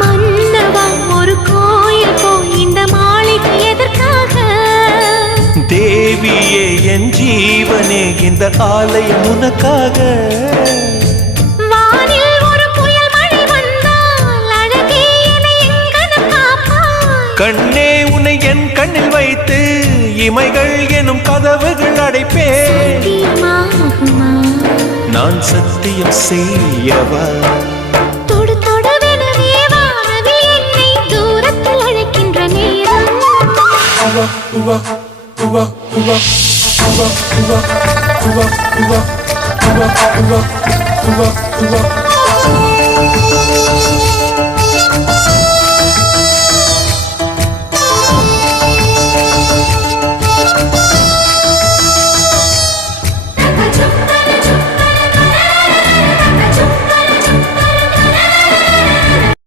மன்னவா ஒரு கோயில் இந்த மாளிகை எதற்காக? தேவியே என் ஜீவனே இந்த ஆலயம் உனக்காக. வானில் ஒரு புயல் மழை வந்தால் அழகே என்னை எங்கனம் காப்பாய். கண்ணே உன்னை என் கண்ணில் வைத்து இமைகள் எனும் கதவுகள் அடைப்பேன். சத்தியமாகுமா? நான் சத்தியம் செய்யவா? தொடு தொடுவெனவே வானவில் என்னை தூரத்தில் அழைக்கின்ற நேரம்.